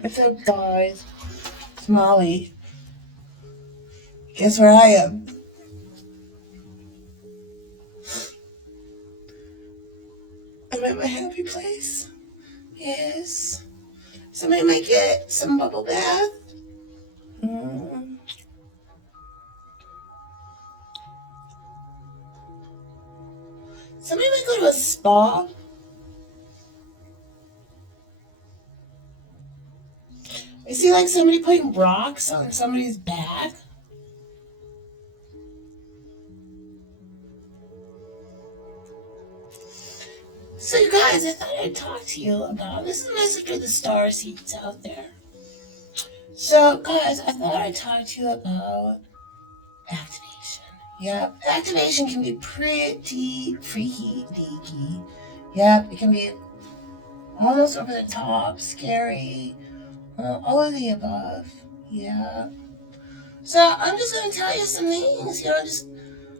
What's up, guys? It's Molly. Guess where I am? I'm at my happy place. Yes. Somebody might get some bubble bath. Somebody might go to a spa. I see like somebody putting rocks on somebody's back. So you guys, I thought I'd talk to you about, this is a message for the Starseeds out there. So guys, I thought I'd talk to you about activation. Yeah, activation can be pretty freaky deaky. Yeah, it can be almost over the top, scary, all of the above. Yeah. So I'm just gonna tell you some things, just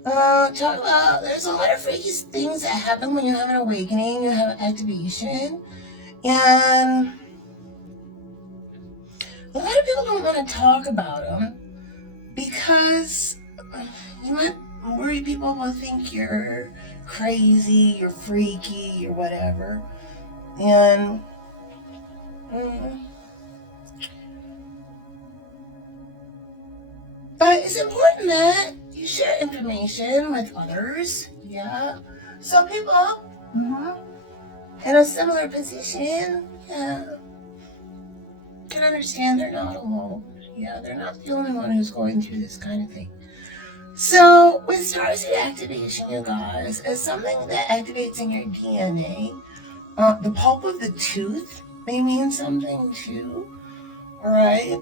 talk about, there's a lot of freaky things that happen when you have an awakening, you have activation, and a lot of people don't want to talk about them because you might worry people will think you're crazy, you're freaky, you're whatever, and but it's important that you share information with others. Yeah. So people in a similar position, can understand they're not alone. Yeah, they're not the only one who's going through this kind of thing. So with Starseed activation, you guys, is something that activates in your DNA. The pulp of the tooth may mean something too. All right.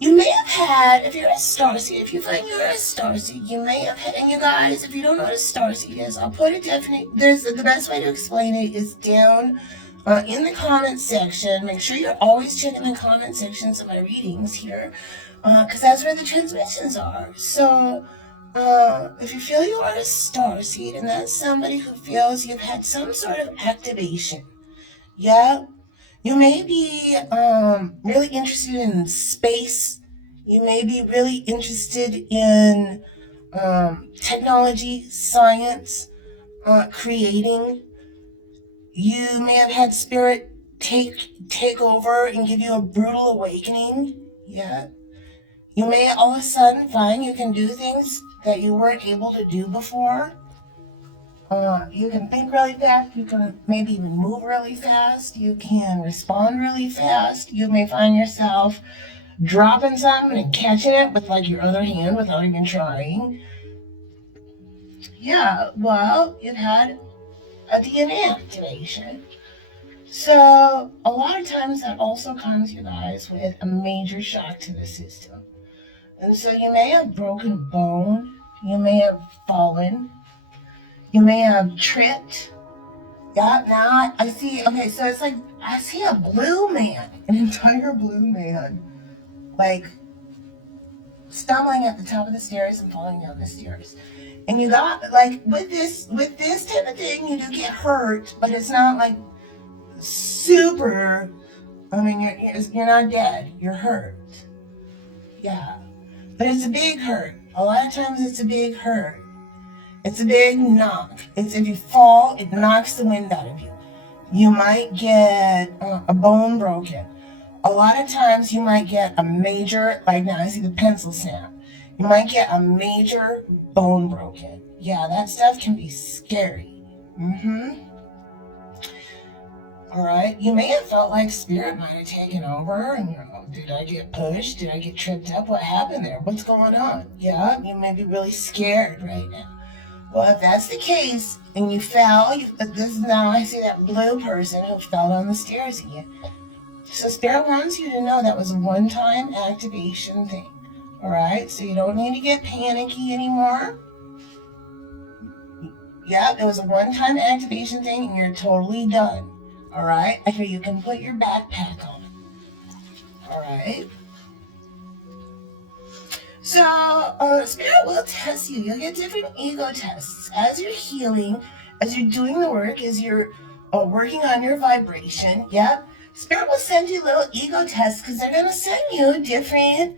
You may have had, if you're a Starseed, if you find you're a Starseed, you may have had, and you guys, if you don't know what a Starseed is, I'll put it there's the best way to explain it is down in the comments section. Make sure you're always checking the comment sections of my readings here, because that's where the transmissions are. So, if you feel you are a Starseed, and that's somebody who feels you've had some sort of activation, yeah, you may be really interested in space. You may be really interested in technology, science, creating. You may have had spirit take over and give you a brutal awakening. Yeah. You may all of a sudden find you can do things that you weren't able to do before. You can think really fast. You can maybe even move really fast. You can respond really fast. You may find yourself dropping something and catching it with like your other hand without even trying. Yeah, well, you've had a DNA activation. So a lot of times that also comes, you guys, with a major shock to the system. And so you may have broken a bone. You may have fallen. You may have tripped. Yeah, now I see, okay, so it's like, I see a blue man, an entire blue man, like, stumbling at the top of the stairs and falling down the stairs. And you got, like, with this type of thing, you do get hurt, but it's not, like, super, I mean, you're not dead, you're hurt. Yeah. But it's a big hurt. A lot of times it's a big hurt. It's a big knock. It's if you fall, it knocks the wind out of you. You might get a bone broken. A lot of times you might get a major, like now I see the pencil snap. You might get a major bone broken. Yeah, that stuff can be scary. All right. You may have felt like spirit might have taken over and you're like, did I get pushed? Did I get tripped up? What happened there? What's going on? Yeah, you may be really scared right now. Well, if that's the case and you fell, this is now I see that blue person who fell down the stairs again. So Spirit wants you to know that was a one-time activation thing. All right? So you don't need to get panicky anymore. Yeah, it was a one-time activation thing and you're totally done. All right? After you can put your backpack on. All right? So, Spirit will test you. You'll get different ego tests. As you're healing, as you're doing the work, as you're working on your vibration, yeah, Spirit will send you little ego tests because they're going to send you different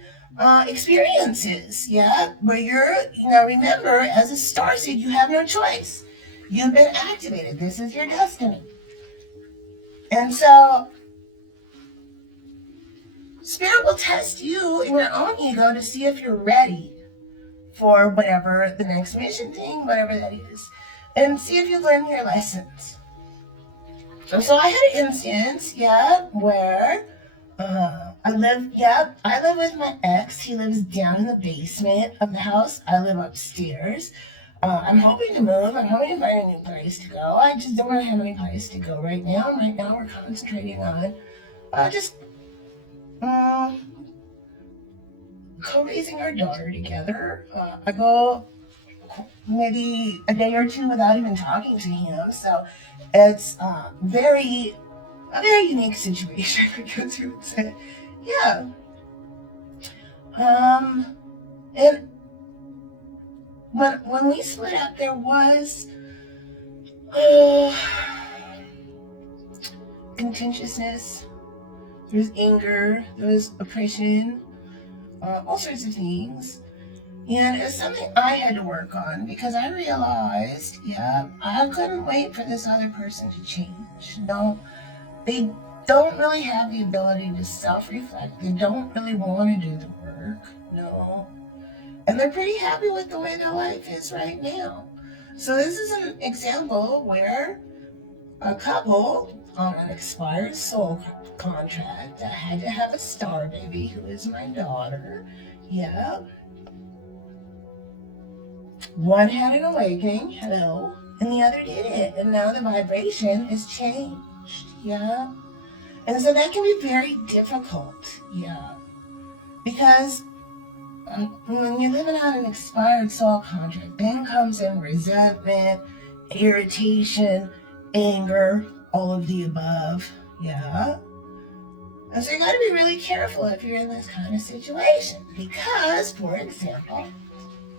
experiences, yeah? Where now remember, as a starseed, you have no choice. You've been activated. This is your destiny. And so, Spirit will test you in your own ego to see if you're ready for whatever the next mission thing, whatever that is, and see if you learn your lessons. So I had an instance, yeah, where I live with my ex. He lives down in the basement of the house. I live upstairs. I'm hoping to move. I'm hoping to find a new place to go. I just don't really have any place to go right now. Right now, we're concentrating on just co-raising our daughter together. I go maybe a day or two without even talking to him, so it's a very unique situation, I guess you would say. Yeah. And when we split up, there was uh, contentiousness, there was anger, there was oppression, all sorts of things. And it's something I had to work on because I realized, yeah, I couldn't wait for this other person to change. No, they don't really have the ability to self-reflect. They don't really want to do the work. No. And they're pretty happy with the way their life is right now. So this is an example where a couple on an expired soul contract that had to have a star baby, who is my daughter. Yeah. One had an awakening, hello, and the other didn't. And now the vibration is changed. Yeah. And so that can be very difficult. Yeah. Because when you're living out an expired soul contract, then comes in resentment, irritation, anger, all of the above. Yeah. And so you got to be really careful if you're in this kind of situation. Because, for example,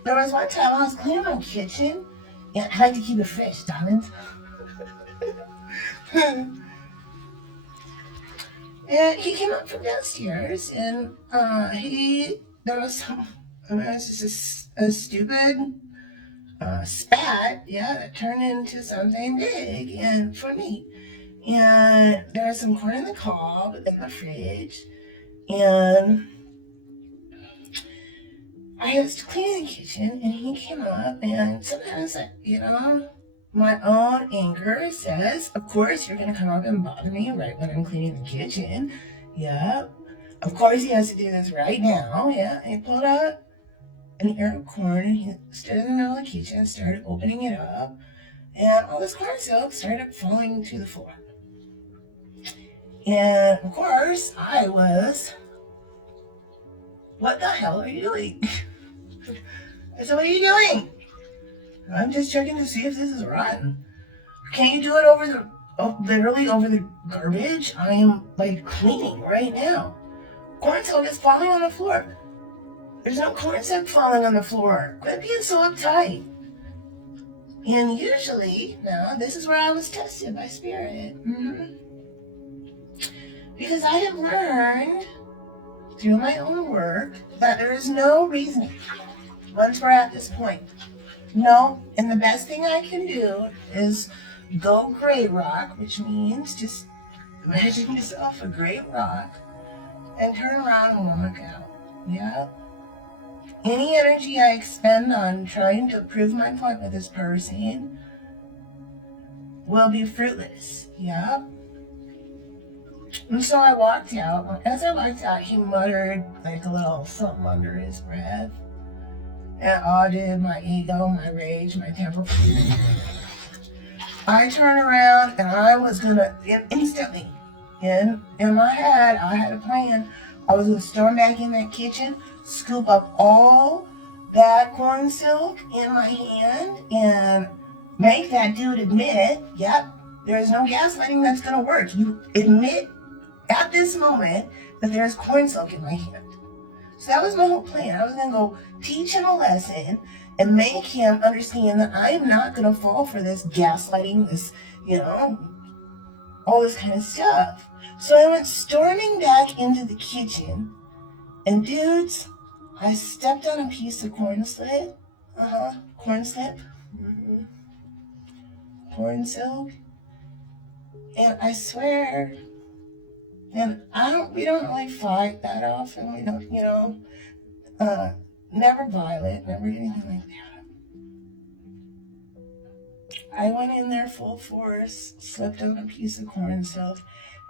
there was one time I was cleaning my kitchen, and I like to keep it fresh, darlings. And he came up from downstairs, and there was just a stupid spat, yeah, that turned into something big, and for me. And there was some corn in the cob in the fridge, and I was cleaning the kitchen, and he came up, and sometimes, my own anger says, of course, you're going to come up and bother me right when I'm cleaning the kitchen. Yeah. Of course, he has to do this right now. Yeah. And he pulled out an ear of corn, and he stood in the middle of the kitchen and started opening it up. And all this corn silk started falling to the floor. And, of course, I was, what the hell are you doing? I said, what are you doing? I'm just checking to see if this is rotten. Can't you do it literally over the garbage? I am, cleaning right now. Corn silk is falling on the floor. There's no corn silk falling on the floor. Quit being so uptight. And usually, now, this is where I was tested by spirit. Mm-hmm. Because I have learned, through my own work, that there is no reason, once we're at this point, no, and the best thing I can do is go gray rock, which means just imagine yourself a gray rock and turn around and walk out. Yeah. Any energy I expend on trying to prove my point with this person will be fruitless. Yeah. And so I walked out. As I walked out, he muttered a little something under his breath. And all did my ego, my rage, my temper. I turned around and I was gonna instantly, in my head, I had a plan. I was gonna storm back in that kitchen, scoop up all that corn silk in my hand, and make that dude admit, yep, there's no gaslighting that's gonna work. You admit at this moment that there's corn silk in my hand. So that was my whole plan. I was going to go teach him a lesson and make him understand that I am not going to fall for this gaslighting, this, all this kind of stuff. So I went storming back into the kitchen, and dudes, I stepped on a piece of corn slip. Corn slip. Corn silk. And I swear, and we don't really fight that often. We don't, never violent, never anything like that. I went in there full force, slipped on a piece of corn silk,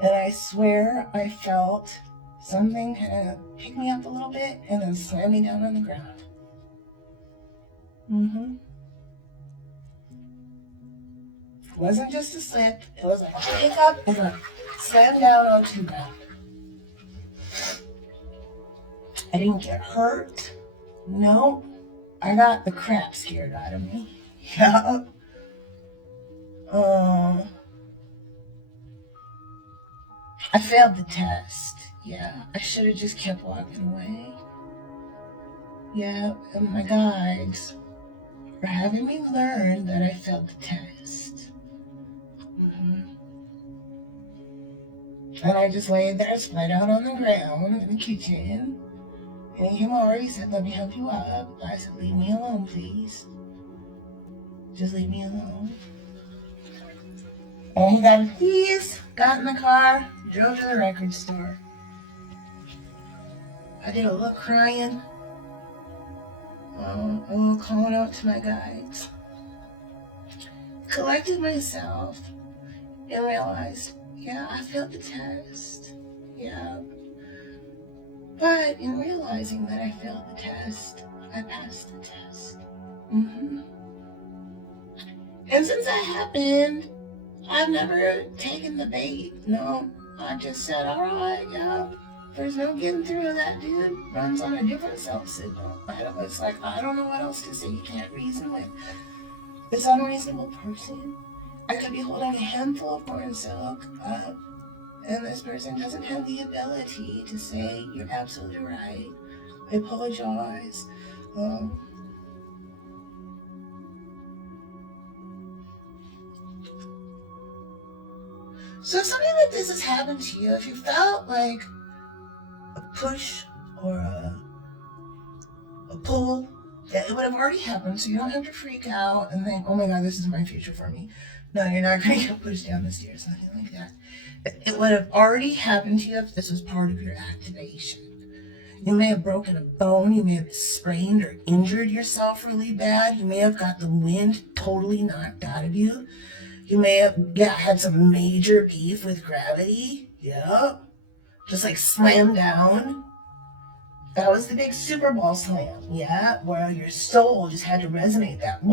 and I swear I felt something kind of pick me up a little bit and then slam me down on the ground. It wasn't just a slip, it was like a pick up and a slam down onto the ground. I didn't get hurt. No, I got the crap scared out of me. Yeah. I failed the test. Yeah, I should have just kept walking away. Yeah, and my guides were having me learn that I failed the test. And I just laid there, splayed out on the ground in the kitchen. And he came over, he said, let me help you up. I said, leave me alone, please. Just leave me alone. And he got his keys, got in the car, drove to the record store. I did a little crying, a little calling out to my guides. Collected myself and realized, yeah, I failed the test. Yeah. But in realizing that I failed the test, I passed the test. And since that happened, I've never taken the bait. No, I just said, all right, yeah, there's no getting through. That dude runs on a different cell signal. It's like, I don't know what else to say. You can't reason with this unreasonable person. I could be holding a handful of corn silk up, and this person doesn't have the ability to say, you're absolutely right. I apologize. So if something like this has happened to you, if you felt like a push or a pull, it would have already happened, so you don't have to freak out and think, oh my God, this is my future for me. No, you're not going to get pushed down the stairs, nothing like that. It would have already happened to you if this was part of your activation. You may have broken a bone, you may have sprained or injured yourself really bad, you may have got the wind totally knocked out of you. You may have had some major beef with gravity. Yeah. Just like slam down. That was the big Super Bowl slam. Yeah. Where your soul just had to resonate that.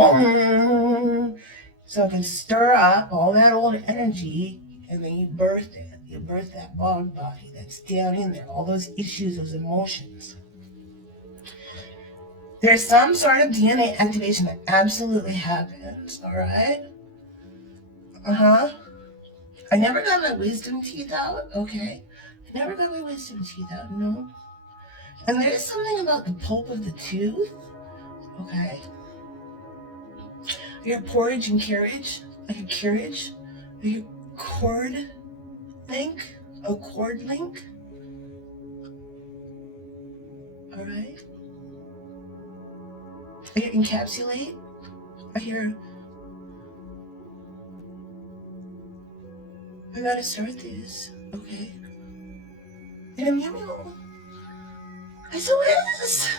So it can stir up all that old energy and then you birth it. You birth that bog body that's down in there. All those issues, those emotions. There's some sort of DNA activation that absolutely happens. All right? I never got my wisdom teeth out, okay? I never got my wisdom teeth out, no. And there is something about the pulp of the tooth, okay? Your porridge and carriage, like a carriage, your cord link, a cord link, all right? I hear encapsulate, I hear, I gotta start this, okay? And I'm yummy. SOS!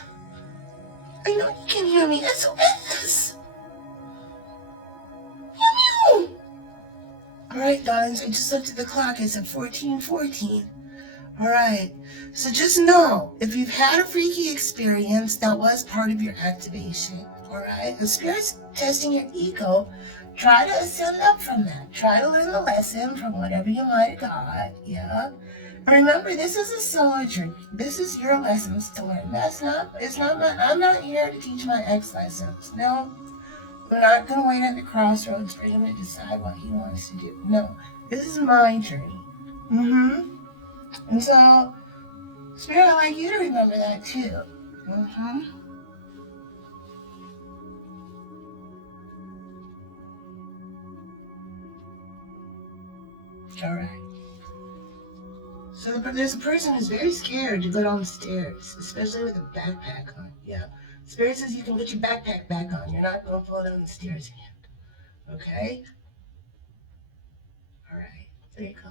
I know you can hear me, SOS! Yummy! Alright, darlings, I just looked at the clock, it's at 14:14. Alright, so just know, if you've had a freaky experience, that was part of your activation. Alright, the spirit's testing your ego. Try to ascend up from that. Try to learn the lesson from whatever you might have got, yeah? And remember, this is a solo journey. This is your lessons to learn. I'm not here to teach my ex lessons. No, I'm not going to wait at the crossroads for him to decide what he wants to do. No, this is my journey. And so, Spirit, I'd like you to remember that too. All right. So there's a person who's very scared to go down the stairs, especially with a backpack on. Yeah. Spirit says you can put your backpack back on. You're not going to fall down the stairs again. Okay? All right. There you go.